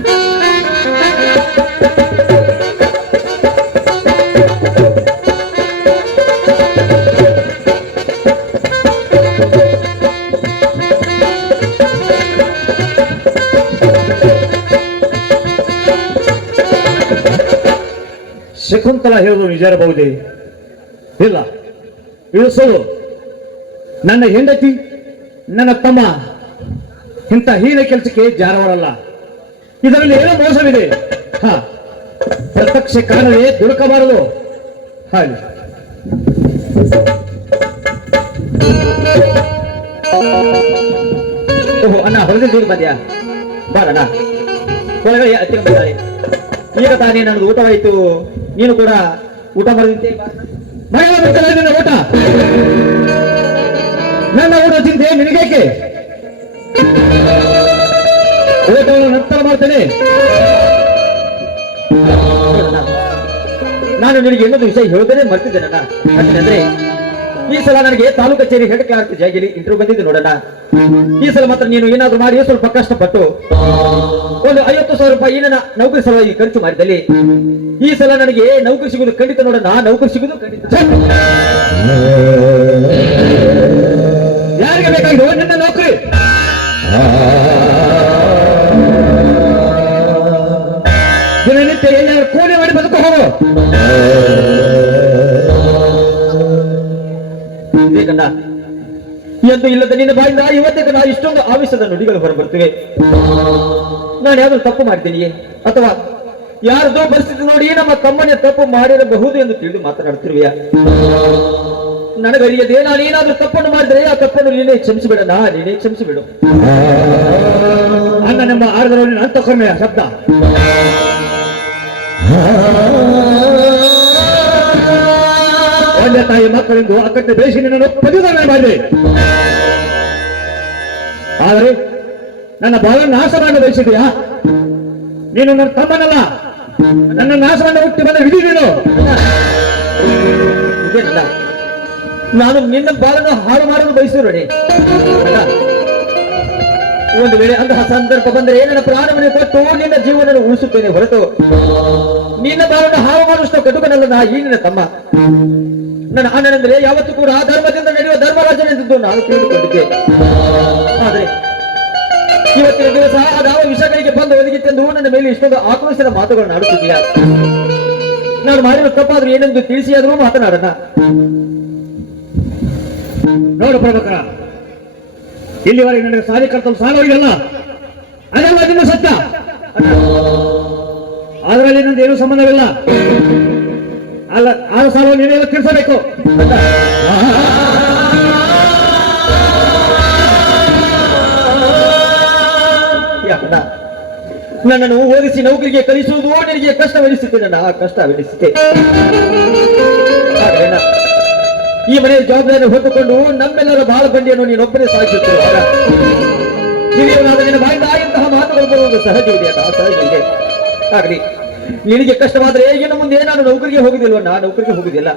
ಶಕುಂತಲ ಹೇಳುವುದು ನಿಜ ಇರಬಹುದೇ? ಇಲ್ಲ, ಇದು ಸುಳ್ಳು. ನನ್ನ ಹೆಂಡತಿ ನನ್ನ ತಮ್ಮ ಇಂಥ ಹೀನ ಕೆಲಸಕ್ಕೆ ಜಾರವರಲ್ಲ. ಇದರಲ್ಲಿ ಏನೋ ಮೋಸವಿದೆ. ಪ್ರತ್ಯಕ್ಷ ಕಾಣದೆ ದುಡುಕಬಾರದು. ಹಾಗೆ ಓಹೋ ಅಣ್ಣ, ಹೊರದಲ್ಲಿ ಬಂದ್ಯಾ? ಬಾರಣ್ಣ, ಒಳಗಡೆ ಹತ್ತಿರ ಬಂದಾರೆ. ಈಗ ತಾನೇ ನನ್ನದು ಊಟವಾಯಿತು, ನೀನು ಕೂಡ ಊಟ ಮಾಡಿದ್ದೆ. ನನ್ನ ಊಟ ನನ್ನ ಊಟ ಚಿಂತೆ ನಿನಗೇಕೆ? ಊಟವನ್ನು ನಂತರ ಮಾಡ್ತೇನೆ. ನಾನು ನಿನಗೆ ಇನ್ನೊಂದು ವಿಷಯ ಹೇಳ್ತೇನೆ ಮರ್ತಿದ್ದೇನಣ್ಣ. ಯಾಕಂದ್ರೆ ಈ ಸಲ ನನಗೆ ತಾಲೂಕು ಕಚೇರಿ ಹೆಡ್ ಕ್ಲಾರ್ಕ್ ಜಾಗಿರಿ ಇಂಟರ್ವ್ಯೂ ಬಂದಿದ್ದು ನೋಡೋಣ. ಈ ಸಲ ಮಾತ್ರ ನೀನು ಏನಾದ್ರೂ ಮಾಡಿ ಸ್ವಲ್ಪ ಕಷ್ಟಪಟ್ಟು ಒಂದು 50,000 ರೂಪಾಯಿ ನನ್ನ ನೌಕರಿ ಸಲುವಾಗಿ ಖರ್ಚು ಮಾಡಿದಲ್ಲಿ ಈ ಸಲ ನನಗೆ ನೌಕರಿ ಸಿಗುವುದು ಖಂಡಿತ ನೋಡೋಣ. ನೌಕರಿ ಸಿಗುವುದು ಖಂಡಿತ. ಯಾರಿಗೆ ಬೇಕಾಗಿರುವ ನನ್ನ ನೌಕರಿ? ದಿನನಿತ್ಯ ಎಲ್ಲರೂ ಕೂಲಿ ಮಾಡಿ ಬದುಕು ಹೋಗು. ಎಂದು ಇಲ್ಲದ ನಿನ್ನ ಬಾಯಿಂದ ಇವತ್ತೇ ನಾ ಇಷ್ಟೊಂದು ಆವೇಶದ ನುಡಿಗಳು ಹೊರಬರ್ತಿವೆ. ನಾನು ಯಾವ್ದು ತಪ್ಪು ಮಾಡಿದ್ದೇನೆಯೇ ಅಥವಾ ಯಾರದೋ ಪರಿಸ್ಥಿತಿ ನೋಡಿ ನಮ್ಮ ತಮ್ಮನೇ ತಪ್ಪು ಮಾಡಿರಬಹುದು ಎಂದು ತಿಳಿದು ಮಾತನಾಡುತ್ತಿರುವೆಯಾ? ನನಗರಿಯದೆ ನಾನು ಏನಾದ್ರೂ ತಪ್ಪನ್ನು ಮಾಡಿದರೆ ಆ ತಪ್ಪನ್ನು ನೀನೇ ಕ್ಷಮಿಸಿಬಿಡ. ನೀನೇ ಕ್ಷಮಿಸಿಬಿಡು. ಅನ್ನ ನಮ್ಮ ಆರ್ಧರಲ್ಲಿ ಅಂತಃಕರಣೆಯ ಶಬ್ದ. ತಂದೆ ತಾಯಿ ಮಕ್ಕಳೆಂದು ಅಕ್ಕಟ್ಟೆ ಬೇಸಿ ನಿನ್ನನ್ನು ಪ್ರತಿದಾನ ಮಾಡಿದೆ. ಆದರೆ ನನ್ನ ಬಾಳ ನಾಶ ಮಾಡಿ ಬಯಸಿದೆಯಾ? ನೀನು ನನ್ನ ತಮ್ಮನಲ್ಲ, ನನ್ನ ನಾಶ ಮಾಡಿ ಹುಟ್ಟಿ ಬಂದ ವಿಧಿ ನೀನು. ಇದೇನಲ್ಲ, ನಾನು ನಿನ್ನ ಬಾಳನ್ನು ಹಾಳು ಮಾಡಲು ಬಯಸಿರೋಣೆ. ಒಂದು ವೇಳೆ ಅಂತಹ ಸಂದರ್ಭ ಬಂದರೆ ನನ್ನ ಪ್ರಾಣವನ್ನು ಕೊಟ್ಟು ನಿನ್ನ ಜೀವನ ಉಳಿಸುತ್ತೇನೆ ಹೊರತು ನಿನ್ನ ಬಾಳನ್ನು ಹಾಳು ಮಾಡುವಷ್ಟು ಕಟುಕನಲ್ಲ ಈ ನಿನ್ನ ತಮ್ಮ. ನನ್ನ ಅಣ್ಣನೆಂದರೆ ಯಾವತ್ತೂ ಕೂಡ ಧರ್ಮದಿಂದ ನಡೆಯುವ ಧರ್ಮರಾಜನೆಂದು ನಾನು ತಿಳಿದುಕೊಂಡಿದ್ದೆ. ಆದರೆ ಇವತ್ತಿನ ದಿವಸ ಯಾವ ವಿಷಯಗಳಿಗೆ ಬಂದು ಒದಗಿತ್ತೆಂದು ನನ್ನ ಮೇಲೆ ಇಷ್ಟೊಂದು ಆಕ್ರೋಶದ ಮಾತುಗಳನ್ನು ಆಡುತ್ತಿದೆಯಾ? ನಾನು ಮಾಡಿರೋ ತಪ್ಪಾದ್ರೂ ಏನೆಂದು ತಿಳಿಸಿಯಾದರೂ ಮಾತನಾಡೋಣ. ನೋಡು ಪ್ರಭಕರ, ಇಲ್ಲಿವರೆಗೆ ನನಗೆ ಸಾಲಿ ಕರ್ತವ್ಯ ಸಾಲವಿಲ್ಲ, ಅದೆಲ್ಲ ನಿನ್ನ ಸತ್ಯ. ಅದರಲ್ಲಿ ನಂದು ಏನೂ ಸಂಬಂಧವಿಲ್ಲ. ಅಲ್ಲ, ಆ ಸಾಲ ನೀನೆಲ್ಲ ತೀರಿಸಬೇಕು. ನನ್ನನ್ನು ಓದಿಸಿ ನೌಕರಿಗೆ ಕಲಿಸುವುದು ನಿನಗೆ ಕಷ್ಟವೆನಿಸುತ್ತೆ. ನನ್ನ ಆ ಕಷ್ಟವೆನಿಸುತ್ತೆ. ಈ ಮನೆಯ ಜವಾಬ್ದಾರಿಯನ್ನು ಹೊತ್ತುಕೊಂಡು ನಮ್ಮೆಲ್ಲರ ಬಾಳ ಬಂಡಿಯನ್ನು ನೀನೊಬ್ಬನೇ ಸಾಗಿಸುತ್ತಿರುವಾಗ ಹಿರಿಯವನಾದ ನಿನ್ನ ಬಾಯಿಂದ ಇಂತಹ ಮಾತುಗಳು ಬರುವುದು ಸಹಜ ಇದೆ. ಸಹಜ ಇದೆ. ಆಗಲಿ, ನಿನಗೆ ಕಷ್ಟವಾದರೆ ಇನ್ನು ಮುಂದೆ ನಾನು ನೌಕರಿಗೆ ಹೋಗುದಿಲ್ವ? ನಾನು ನೌಕರಿಗೆ ಹೋಗುದಿಲ್ಲ.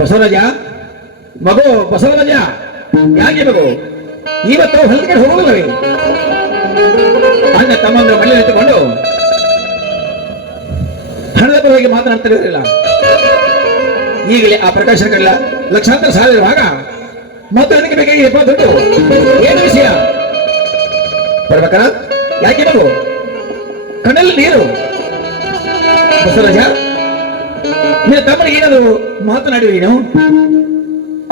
ಬಸವರಾಜ, ಮಗು ಬಸವರಾಜ, ಯಾಕೆ ಮಗು ಇವತ್ತು ಹೊಲಕ್ಕೆ ಹೋಗುವುದವೇ? ಅಣ್ಣ ತಮ್ಮಂದ್ರ ಮನೆ ನಿಂತುಕೊಂಡು ಹಣದ ಪರವಾಗಿ ಮಾತನಾಡ್ತಿರಲಿಲ್ಲ. ಈಗಲೇ ಆ ಪ್ರಕಾಶನಗಳ ಲಕ್ಷಾಂತರ ಸಾಲ ಇರುವಾಗ ಮತ್ತೆ ಅದಕ್ಕೆ ಬೇಕಾಗಿ ದುಡ್ಡು ಏನು ವಿಷಯ? ಬರ್ಬೇಕಲ್ಲ, ಯಾಕೆ ಮಗು ಕಣ್ಣಲ್ಲಿ ನೀರು? ಬಸವರಾಜ, ನಿನ್ನ ತಮ್ಮನಿಗೆ ಏನಾದ್ರು ಮಾತನಾಡಿವಿ ನೀನು?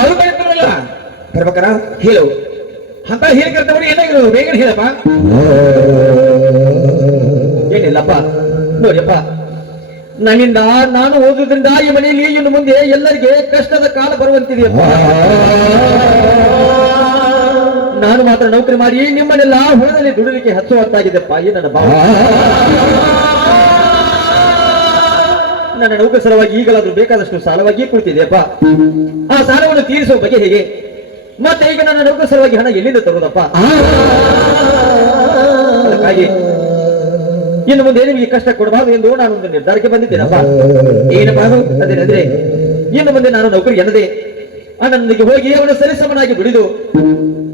ಅದು ಬಯಸ್ತಾರಲ್ಲ ಬರ್ಬೇಕಾರ, ಹೇಳು. ಅಂತ ಹೇಳಿಕರ್ತವನು ಏನಾಗಿರೋದು ಬೇಗ ಹೇಳಪ್ಪ. ಏನಿಲ್ಲಪ್ಪ, ನೋಡಿಯಪ್ಪ, ನನ್ನಿಂದ ನಾನು ಓದುವುದರಿಂದ ಈ ಮನೆಯಲ್ಲಿ ಇನ್ನು ಮುಂದೆ ಎಲ್ಲರಿಗೆ ಕಷ್ಟದ ಕಾಲ ಬರುವಂತಿದೆಯಪ್ಪ. ನಾನು ಮಾತ್ರ ನೌಕರಿ ಮಾಡಿ ನಿಮ್ಮನ್ನೆಲ್ಲ ಹೊಲದಲ್ಲಿ ದುಡಿಲಿಕ್ಕೆ ಹಚ್ಚುವಂತಾಗಿದೆಪ್ಪ ಈ ನನ್ನ ಭಾವ. ನನ್ನ ನೌಕರಿ ಸಲುವಾಗಿ ಈಗಲಾದ್ರೂ ಬೇಕಾದಷ್ಟು ಸಾಲವಾಗಿ ಕುಳಿತಿದೆಯಪ್ಪ. ಆ ಸಾಲವನ್ನು ತೀರಿಸುವ ಬಗ್ಗೆ ಹೇಗೆ? ಮತ್ತೆ ಈಗ ನನ್ನ ನೌಕರ ಸಲುವಾಗಿ ಹಣ ಎಲ್ಲಿಂದ ತರುವುದಪ್ಪ? ಅದಕ್ಕಾಗಿ ಇನ್ನು ಮುಂದೆ ನಿಮಗೆ ಕಷ್ಟ ಕೊಡಬಾರದು ಎಂದು ನಾನೊಂದು ನಿರ್ಧಾರಕ್ಕೆ ಬಂದಿದ್ದೇನಪ್ಪ. ಏನಪ್ಪ ಅದು? ಅದೇನೆಂದ್ರೆ ಇನ್ನು ಮುಂದೆ ನಾನು ನೌಕರಿ ಎನ್ನದೆ ಅಣ್ಣನಿಗೆ ಹೋಗಿ ಅವನ ಸರಿಸಮನಾಗಿ ದುಡಿದು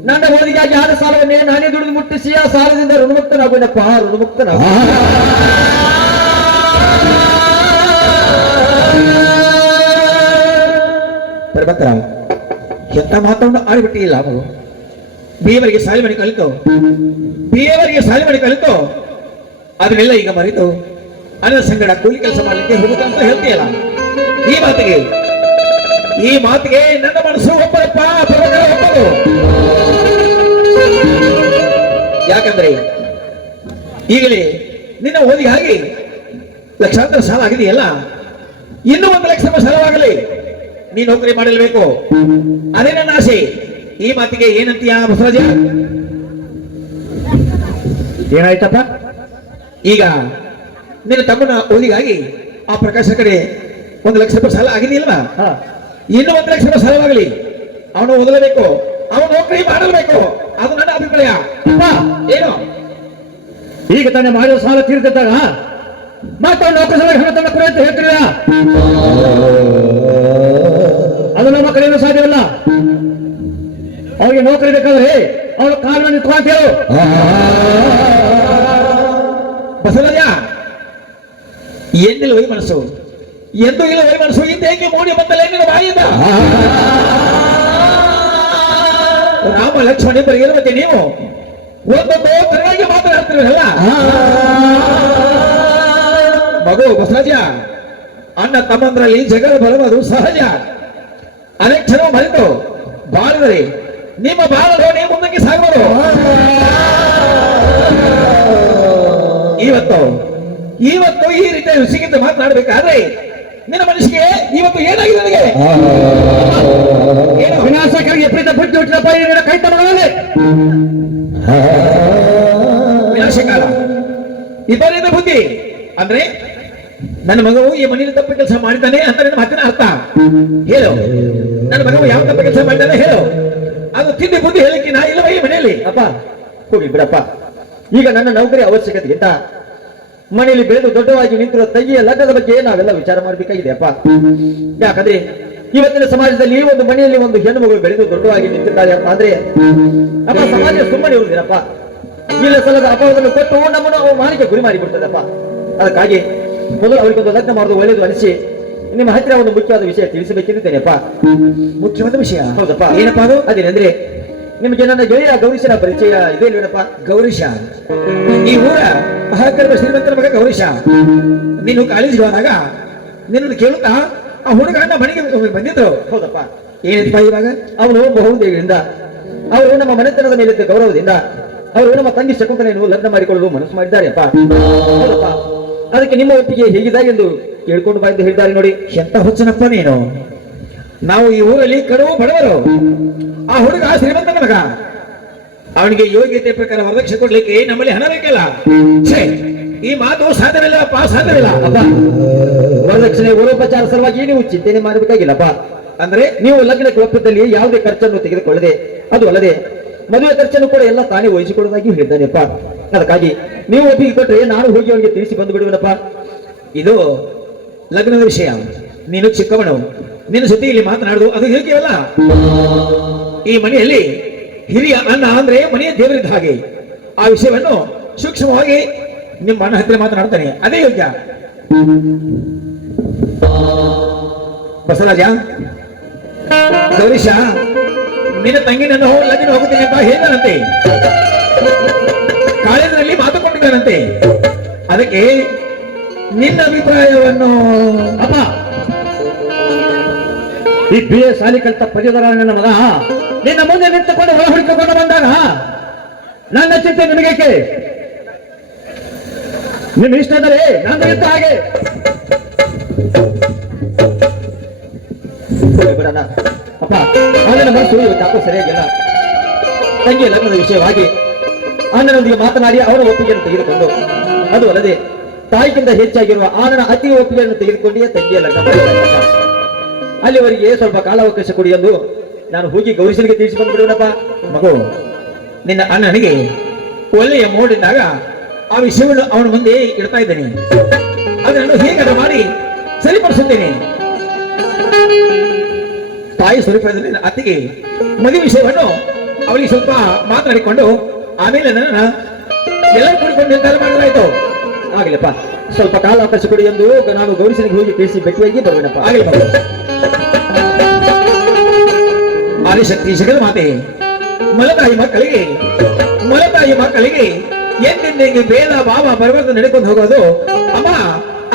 ನನ್ನ ಓದಿಗಾಗಿ ಆದ ಸಾಲವನ್ನೇ ನಾನೇ ದುಡಿದು ಮುಟ್ಟಿಸಿ ಆ ಸಾಲದಿಂದ ಋಣಮುಕ್ತನಾಗುವನಪ್ಪ, ಋಣಮುಕ್ತನಾಗು. ಪರಭದ್ರ, ಎಂತ ಮಾತನ್ನು ಆಡಿಬಿಟ್ಟಿಲ್ಲ ಅವರು. ಬೇವರಿಗೆ ಸಾಲಿ ಮನೆ ಕಲಿತು, ಬೇವರಿಗೆ ಸಾಲಿ ಮನೆ ಕಲಿತು ಅದನ್ನೆಲ್ಲ ಈಗ ಮರೆತು ಅನ್ನ ಸಂಗಡ ಕೂಲಿ ಕೆಲಸ ಮಾಡ್ಲಿಕ್ಕೆ ಹೋಗುತ್ತಂತ ಹೇಳ್ತೀಯಲ್ಲ. ಈ ಮಾತಿಗೆ ನನ್ನ ಮನಸ್ಸು ಒಪ್ಪದಪ್ಪ, ಪರಭದ್ರ ಒಪ್ಪದು. ಯಾಕಂದ್ರೆ ಈಗಲೇ ನಿನ್ನ ಓದಿಗೆ ಆಗಿ ಲಕ್ಷಾಂತರ ಸಾಲ ಆಗಿದೆಯಲ್ಲ, ಇನ್ನೂ 1 ಲಕ್ಷ ರೂಪಾಯಿ ಸಾಲವಾಗಲಿ ನೀ ನೌಕರಿ ಮಾಡಲೇಬೇಕು, ಅದೇ ನನ್ನ ಆಸೆ. ಈ ಮಾತಿಗೆ ಏನಂತೀಯ ಬಸವರಾಜ? ಏನಾಯ್ತಪ್ಪ? ಈಗ ನಿನ್ನ ತಮ್ಮನ ಓದಿಗಾಗಿ ಆ ಪ್ರಕಾಶ ಕಡೆ 1 ಲಕ್ಷ ರೂಪಾಯಿ ಸಾಲ ಆಗಿದೆಯಲ್ವಾ, ಇನ್ನು 1 ಲಕ್ಷ ರೂಪಾಯಿ ಸಾಲವಾಗಲಿ, ಅವನು ಓದಲೇಬೇಕು, ಅವನು ನೌಕರಿ ಮಾಡಲೇಬೇಕು. ಅದು ನನ್ನ ಅಭಿಪ್ರಾಯ. ಏನು ಈಗ ತಾನೇ ಮಾಡಿದ ಸಾಲ ತೀರ್ತಿದ್ದಾಗ ಮತ್ತೆ ನೌಕರ ಸಲುವಾಗಿ ಹಣ ತಂದ ಕೊಡಿ ಅಂತ ಹೇಳ್ತಿಲ್ಲ. ಅದು ನಮ್ಮ ಕಡೆಯಿಂದ ಸಾಧ್ಯವಿಲ್ಲ. ಅವನಿಗೆ ನೌಕರಿ ಬೇಕಾದ್ರೆ ಅವನು ಕಾಲನ್ನು ನಿಂತ್ಕೊಂತ ಹೇಳು. ಬಸವರಾಜ, ಎಂದಿಲ್ಲ ವೈ ಮನಸ್ಸು, ಎಂದೂ ಇಲ್ಲ ವೈ ಮನಸ್ಸು, ಇಂದೇಕೆ ಮೂಡಿ ಬಂದಲ್ಲ ನಿನ್ನ ಬಾಯಿಂದ? ರಾಮ ಲಕ್ಷ್ಮಣ ಇಬ್ಬರಿಗೆ ಇರುವಂತೆ ನೀವು ಒಂದೊಂದು ತರವಾಗಿ ಮಾತನಾಡ್ತಿರಲ್ಲ. ಮಗು ಬಸವರಾಜ, ಅಣ್ಣ ತಮ್ಮಂದ್ರಲ್ಲಿ ಜಗಳ ಬರುವುದು ಸಹಜ. ಅನೇಕ ಕ್ಷಣ ಮರೆತು ಬಾಳಿದರೆ ನಿಮ್ಮ ಬಾಳದೋಣಿ ಮುಂದಕ್ಕೆ ಸಾಗುವುದು. ಇವತ್ತು ಈ ರೀತಿಯ ಋಷಿಗಿಂತ ಮಾತನಾಡಬೇಕಾದ್ರೆ ನಿನ್ನ ಮನಸ್ಸಿಗೆ ಇವತ್ತು ಏನಾಗಿದೆ? ನನಗೆ ಏನು ವಿನಾಶಕಾರಿ ಎಪ್ರಿತ ಬುದ್ಧಿ ಹುಟ್ಟಿದಪ್ಪ ನಿನ್ನ ಕೈ ತಮ್ಮಗಳಲ್ಲಿ ವಿನಾಶಕಾಲ ಇದರಿಂದ ಬುದ್ಧಿ ಅಂದ್ರೆ ನನ್ನ ಮಗವು ಈ ಮನೆಯಲ್ಲಿ ತಪ್ಪು ಕೆಲಸ ಮಾಡಿದ್ದಾನೆ ಅಂತ ನನ್ನ ಮಾತಿನ ಅರ್ಥ ಹೇಳು. ನನ್ನ ಮಗವು ಯಾವ ತಪ್ಪು ಕೆಲಸ ಮಾಡಿದ್ದಾನೆ ಹೇಳು. ಅದು ತಿಂಡಿ ಬುದ್ಧಿ ಹೇಳಿಕ್ಕೆ ನಾ ಇಲ್ಲವ ಈ ಮನೆಯಲ್ಲಿ? ಅಪ್ಪ ಹೋಗಿ ಬಿಡಪ್ಪ. ಈಗ ನನ್ನ ನೌಕರಿ ಅವಶ್ಯಕತೆಗಿಂತ ಮನೆಯಲ್ಲಿ ಬೆಳೆದು ದೊಡ್ಡವಾಗಿ ನಿಂತಿರುವ ತಂಗಿಯ ಲಗ್ನದ ಬಗ್ಗೆ ನಾವೆಲ್ಲ ವಿಚಾರ ಮಾಡಬೇಕಾಗಿದೆ ಅಪ್ಪ. ಯಾಕಂದ್ರೆ ಇವತ್ತಿನ ಸಮಾಜದಲ್ಲಿ ಒಂದು ಮನೆಯಲ್ಲಿ ಒಂದು ಹೆಣ್ಣು ಮಗಳು ಬೆಳೆದು ದೊಡ್ಡವಾಗಿ ನಿಂತಿದ್ದಾರೆ ಅಂತ ಅಂದ್ರೆ ಅಪ್ಪ ಸಮಾಜ ಸುಮ್ಮನೆ ಇರುವುದಿಲ್ಲಪ್ಪ. ಇಲ್ಲ ಸಲದ ಅಪವಾದವನ್ನು ಕೊಟ್ಟು ನಮ್ಮನ್ನು ಮಾನಿಗೆ ಗುರಿ ಮಾಡಿಬಿಡ್ತದಪ್ಪ. ಅದಕ್ಕಾಗಿ ಮೊದಲು ಅವರಿಗೊಂದು ಲಗ್ನ ಮಾಡೋದು ಒಳ್ಳೆಯದು ಅನಿಸಿ ನಿಮ್ಮ ಹತ್ತಿರ ಒಂದು ಮುಖ್ಯವಾದ ವಿಷಯ ತಿಳಿಸಬೇಕೆಂದಿದ್ದೇನೆಪ್ಪ. ಮುಖ್ಯವಾದ ವಿಷಯ? ಹೌದಪ್ಪ. ಏನಪ್ಪಾ ಅದು? ಅದೇನೆಂದ್ರೆ ನಿಮಗೆ ನನ್ನ ಗೆಳೆಯ ಗೌರೀಶನ ಪರಿಚಯ ಇದೆ ಇಲ್ಲಪ್ಪ? ಗೌರೀಶ ಈ ಊರ ಮಹಾಕರ್ಮ ಶ್ರೀಮಂತರ ಮಗ ಗೌರೀಶ. ನೀನು ಕಾಲೇಜಿಗೆ ಹೋದಾಗ ನಿನ್ನನ್ನು ಕೇಳುತ್ತಾ ಆ ಹುಡುಗ ಅಣ್ಣ ಮನೆಗೆ ಬಂದಿದ್ರು. ಹೌದಪ್ಪ. ಏನಪ್ಪ ಇವಾಗ? ಅವನು ಬಹುದೇವಿಯಿಂದ ಅವರು ನಮ್ಮ ಮನೆತನದ ಮೇಲಿದ್ದ ಗೌರವದಿಂದ ಅವರು ನಮ್ಮ ತಂಗಿ ಶಕುಂತಲೆಯನ್ನು ಲಗ್ನ ಮಾಡಿಕೊಳ್ಳಲು ಮನಸ್ಸು ಮಾಡಿದ್ದಾರೆ ಅಪ್ಪ. ಹೌದಪ್ಪ. ಅದಕ್ಕೆ ನಿಮ್ಮ ಒಪ್ಪಿಗೆ ಹೇಗಿದೆ ಎಂದು ಕೇಳ್ಕೊಂಡು ಬಾ ಎಂದು ಹೇಳಿದ್ದಾರೆ ನೋಡಿ. ಎಂತ ಹುಚ್ಚನಪ್ಪ ನೀನು. ನಾವು ಈ ಊರಲ್ಲಿ ಕಡುವು ಬಡವರು, ಆ ಹುಡುಗ ಶ್ರೀಮಂತನ ಮಗ, ಅವನಿಗೆ ಯೋಗ್ಯತೆ ಪ್ರಕಾರ ವರದಕ್ಷಿಣೆ ಕೊಡ್ಲಿಕ್ಕೆ ನಮ್ಮಲ್ಲಿ ಹಣ ಬೇಕಲ್ಲ. ಈ ಮಾತು ಸಾಧ್ಯವಿಲ್ಲಪ್ಪ, ಸಾಧ್ಯವಿಲ್ಲ ಅಪ್ಪ. ವರದಕ್ಷಿಣೆ ಊರೋಪಚಾರ ಸಲುವಾಗಿ ನೀವು ಚಿಂತನೆ ಮಾಡಬೇಕಾಗಿಲ್ಲಪ್ಪ. ಅಂದ್ರೆ ನೀವು ಲಗ್ನಕ್ಕೆ ಒಪ್ಪಿದಲ್ಲಿ ಯಾವುದೇ ಖರ್ಚನ್ನು ತೆಗೆದುಕೊಳ್ಳದೆ, ಅದು ಅಲ್ಲದೆ ಮದುವೆ ಖರ್ಚನ್ನು ಕೂಡ ಎಲ್ಲ ತಾನೇ ವಹಿಸಿಕೊಳ್ಳೋದಾಗಿ ಹೇಳಿದ್ದಾನೆಪ್ಪ. ಅದಕ್ಕಾಗಿ ನೀವು ಒಪ್ಪಿಗೆ ಕೊಟ್ಟರೆ ನಾನು ಹೋಗಿ ಅವನಿಗೆ ತಿಳಿಸಿ ಬಂದು ಬಿಡುವನಪ್ಪ. ಇದು ಲಗ್ನದ ವಿಷಯ. ನೀನು ಚಿಕ್ಕವನು, ನಿನ್ನ ಜೊತೆ ಇಲ್ಲಿ ಮಾತನಾಡುದು ಅದು ಹೇಗೆಯಲ್ಲ. ಈ ಮನೆಯಲ್ಲಿ ಹಿರಿಯ ಅಣ್ಣ ಅಂದ್ರೆ ಮನೆಯ ದೇವರಿದ್ದ ಹಾಗೆ. ಆ ವಿಷಯವನ್ನು ಸೂಕ್ಷ್ಮವಾಗಿ ನಿಮ್ಮ ಅಣ್ಣ ಹತ್ತಿರ ಮಾತನಾಡ್ತಾನೆ, ಅದೇ ಯೋಗ್ಯ. ಬಸವರಾಜ, ಗೌರೀಶ ನಿನ್ನ ತಂಗಿ ನನ್ನ ಲಗ್ನ ಹೋಗುತ್ತೇನೆ ಅಂತ ಹೇಳಿದಂತೆ, ಕಾಲೇಜಿನಲ್ಲಿ ಮಾತುಕೊಂಡಿದ್ದಾನಂತೆ. ಅದಕ್ಕೆ ನಿನ್ನ ಅಭಿಪ್ರಾಯವನ್ನು? ಅಪ್ಪ, ಈ BA ಶಾಲೆ ಕಲಿತ ಪದವೀಧರ ನನ್ನ ಮಗ ನಿನ್ನ ಮುಂದೆ ನಿಂತುಕೊಂಡು ಒಳ ಹುಡುಕಿಕೊಂಡು ಬಂದಾಗ ನನ್ನ ಚಿಂತೆ ನಿಮಗೇಕೆ? ನಿಮ್ಮ ಇಷ್ಟದರೆ ನನ್ನ ಹಾಗೆ ಬಿಡೋಣ ಅಪ್ಪ. ಅಣ್ಣನ ಮನಸ್ಸು ಇವತ್ತು ಯಾಕೋ ಸರಿಯಾಗಿಲ್ಲ. ತಂಗಿಯ ಲಗ್ನದ ವಿಷಯವಾಗಿ ಅಣ್ಣನೊಂದಿಗೆ ಮಾತನಾಡಿ ಅವರ ಒಪ್ಪಿಗೆಯನ್ನು ತೆಗೆದುಕೊಂಡು, ಅದು ಅಲ್ಲದೆ ತಾಯಿಗಿಂತ ಹೆಚ್ಚಾಗಿರುವ ಅಣ್ಣನ ಅತಿ ಒಪ್ಪಿಗೆಯನ್ನು ತೆಗೆದುಕೊಂಡೇ ತಂಗಿಯ ಲಗ್ನ ಮಾಡಿದ್ದಾರೆ. ಅಲ್ಲಿವರೆಗೆ ಸ್ವಲ್ಪ ಕಾಲಾವಕಾಶ ಕೊಡಿ ಎಂದು ನಾನು ಹೋಗಿ ಗೌರೀಶನಿಗೆ ತಿಳಿಸಿ ಬಂದ್ಬಿಡುವನಪ್ಪ. ಮಗು, ನಿನ್ನ ಅಣ್ಣನಿಗೆ ಒಳ್ಳೆಯ ಮೋಡಿದ್ದಾಗ ಆ ವಿಷಯವನ್ನು ಅವನ ಮುಂದೆ ಇಡ್ತಾ ಇದ್ದೇನೆ. ಅದನ್ನು ಹೇಗಾದ್ರೂ ಮಾಡಿ ಸರಿಪಡಿಸುತ್ತೇನೆ. ತಾಯಿ ಸ್ವರೂಪದ ನಿನ್ನ ಅತ್ತಿಗೆ ಮದುವೆ ವಿಷಯವನ್ನು ಅವಳಿಗೆ ಸ್ವಲ್ಪ ಮಾತನಾಡಿಕೊಂಡು ಆಮೇಲೆ ನನ್ನ ಎಲ್ಲರೂ ಕುಡಿಕೊಂಡು ನಿರ್ಧಾರ ಮಾಡಲಾಯಿತು. ಆಗ್ಲಪ್ಪ, ಸ್ವಲ್ಪ ಕಾಲ ಅವಕಾಶ ಕೊಡಿ ಎಂದು ನಾನು ಗೌರೀಶನಿಗೆ ಹೋಗಿ ತಿಳಿಸಿ ಭೇಟಿಯಾಗಿ ಬರುವೆನಪ್ಪ. ಆಗಲಿ ಮಗು. ಆದಿಶಕ್ತಿ ಸಿಗದ ಮಾತೆ, ಮಲತಾಯಿ ಮಕ್ಕಳಿಗೆ ಎಂದೆಂದಿಗೆ ಭೇದ ಭಾವ ಬರಬಾರ್ದು ನಡೆಕೊಂಡು ಹೋಗೋದು. ಅಮ್ಮ,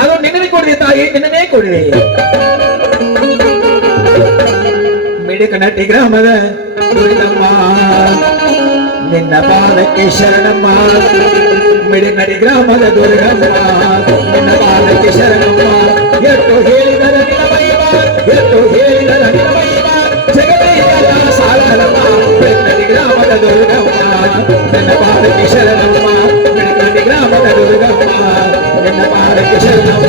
ಅದು ನಿನ್ನೆ ಕೊಡಿದೆ ತಾಯಿ, ನಿನ್ನೇ ಕೊಡಿದೆ. ಮಿಡಕನಟ್ಟಿ ಗ್ರಾಮದ ದುರ್ಗಮ್ಮ, ನಿನ್ನ ಪಾದಕ್ಕೆ ಶರಣಮ್ಮ. ಮಿಡಕನಟ್ಟಿ ಗ್ರಾಮದ ದುರ್ಗಮ್ಮ, ನಿನ್ನ ಪಾದಕ್ಕೆ ಶರಣಮ್ಮ. ಎಷ್ಟು ಹೇಳಿದರ ನಿಲವೈವ, ಎಷ್ಟು ಹೇಳಿದರ ನಿಲವೈವ, ಜಗದೈಯಲ್ಲ ಸಾಗರಮ್ಮ. ಮಿಡಕನಟ್ಟಿ ಗ್ರಾಮದ ದುರ್ಗಮ್ಮ, ನಿನ್ನ ಪಾದಕ್ಕೆ ಶರಣಮ್ಮ. ಮಿಡಕನಟ್ಟಿ ಗ್ರಾಮದ ದುರ್ಗಮ್ಮ, ನಿನ್ನ ಪಾದಕ್ಕೆ ಶರಣಮ್ಮ.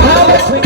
ಮಹಾಲಕ್ಷ್ಮಿ